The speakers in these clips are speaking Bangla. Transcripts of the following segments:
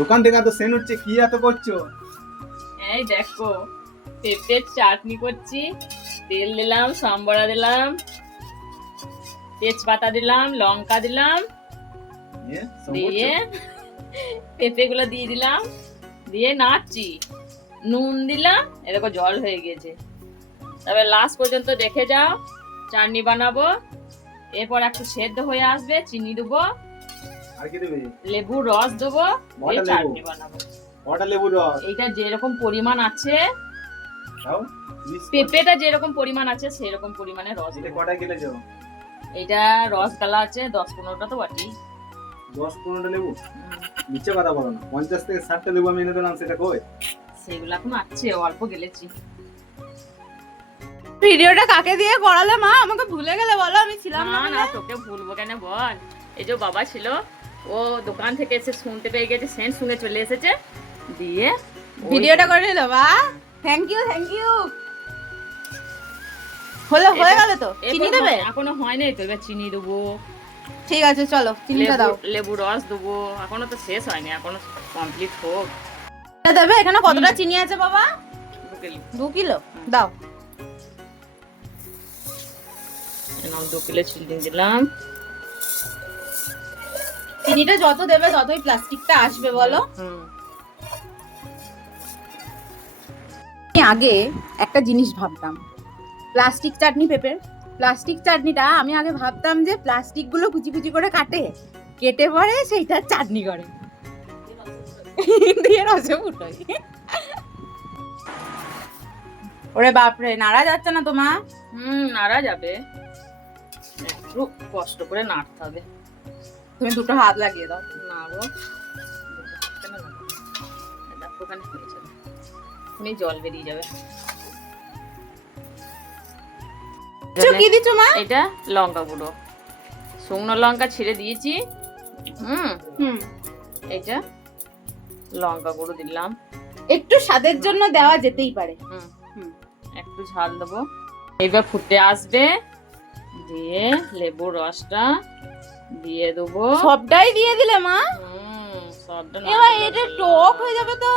দোকান থেকে তো সেন হচ্ছে, কি এত করছো? এই দেখো, পেঁপের চাটনি করছি। তেল দিলাম, সাম্বরা দিলাম, তেজপাতা দিলাম, লঙ্কা দিলাম, দিয়ে পেঁপে গুলো দিয়ে দিলাম, দিয়ে নাড়ছি। নুন দিলাম, এরকম জল হয়ে গেছে। তবে লাস্ট পর্যন্ত দেখে যাও। চাটনি বানাবো, এরপর একটু সেদ্ধ হয়ে আসবে, চিনি দেবো, আর কি দেবে? লেবুর রস দেবো, দিয়ে চাটনি বানাবো। কটা লেবুর রস? এইটা যেরকম পরিমাণ আছে, দাও। পেঁপেটা যেরকম পরিমাণ আছে সেরকম পরিমাণে রস এটা দেবো। কটা কেটেছো? এটা রস গালা আছে 10-15টা তো বাটি। 10-15টা লেবু? নিচে কথা বলো না, 50 থেকে 60টা লেবু আমি এনে দিলাম, সেটা কই? সেগুলো এখন আছে, অল্প গেলেছি। ভিডিওটা কাকে দিয়ে করালে মা? আমাকে ভুলে গেলে বলো, আমি ছিলাম না না। না, তোকে ভুলবো কেন বল। এই যে বাবা ছিল, ও দোকান থেকে এসে শুনতে পেয়ে গেছে, সেন্ট শুনে চলে এসেছে, দিয়ে ভিডিওটা করে নিল বা। থ্যাংক ইউ হলো, হয়ে গেল তো? চিনি দেবে? এখনো হয় নাই তো, এবার চিনি দেবো, ঠিক আছে চলো চিনিটা দাও। লেবু রস দেবো, এখনো তো শেষ হয়নি, এখনো কমপ্লিট হোক। দেবে। এখানে কতটা চিনি আছে বাবা? 2 কিলো দাও। 2 কিলো চিনি দিলাম। চিনিটা যত দেবে ততই প্লাস্টিকটা আসবে বলো। আমি আগে একটা জিনিস ভাবতাম, প্লাস্টিক চাটনি পেঁপের প্লাস্টিক চাটনিটা আমি আগে ভাবতাম যে প্লাস্টিক গুলো কুচি কুচি করে কেটে পরে সেইটা চাটনি করে দিয়ে রসে ফুটোই। ওরে বাপরে, নাড়া যাচ্ছে না তোমা? নাড়া যাবে, একটু কষ্ট করে নাড়তে হবে। তুমি 2টো হাত লাগিয়ে দাও। নাড়ো, দেখো ওখানে হয়ে যাবে, এখনই জল বেরিয়ে যাবে। কি দিচ্ছ মা? এটা লঙ্কা গুঁড়ো, শুকনো লঙ্কা ছিঁড়ে দিয়েছি। এটা লঙ্কা গুঁড়ো দিলাম, একটু স্বাদের জন্য দেওয়া যেতেই পারে। একটু ঝাল দেবো। এবার ফুটে আসবে, দিয়ে লেবুর রসটা দিয়ে দেবো। সবটাই দিয়ে দিলে মা? সবটা না, এবার এটা টক হয়ে যাবে তো?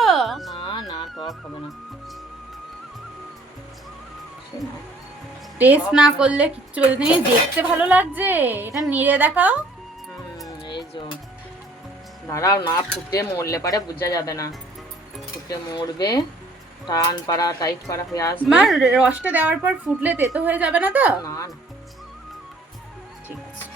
না না, টক হবে না। টেস্ট না করলে কিচ্ছু বলতে নেই, দেখতে ভালো লাগছে। এটা নেড়ে দেখাও। এই যে দাঁড়াও না, ফুটে মরলে পারে বোঝা যাবে না, ফুটে মরবে, টান পাড়া টাইট পাড়া হয়ে আসবে। মা রসটা দেওয়ার পর ফুটলে তেতো হয়ে যাবে না তো? না না, ঠিক আছে।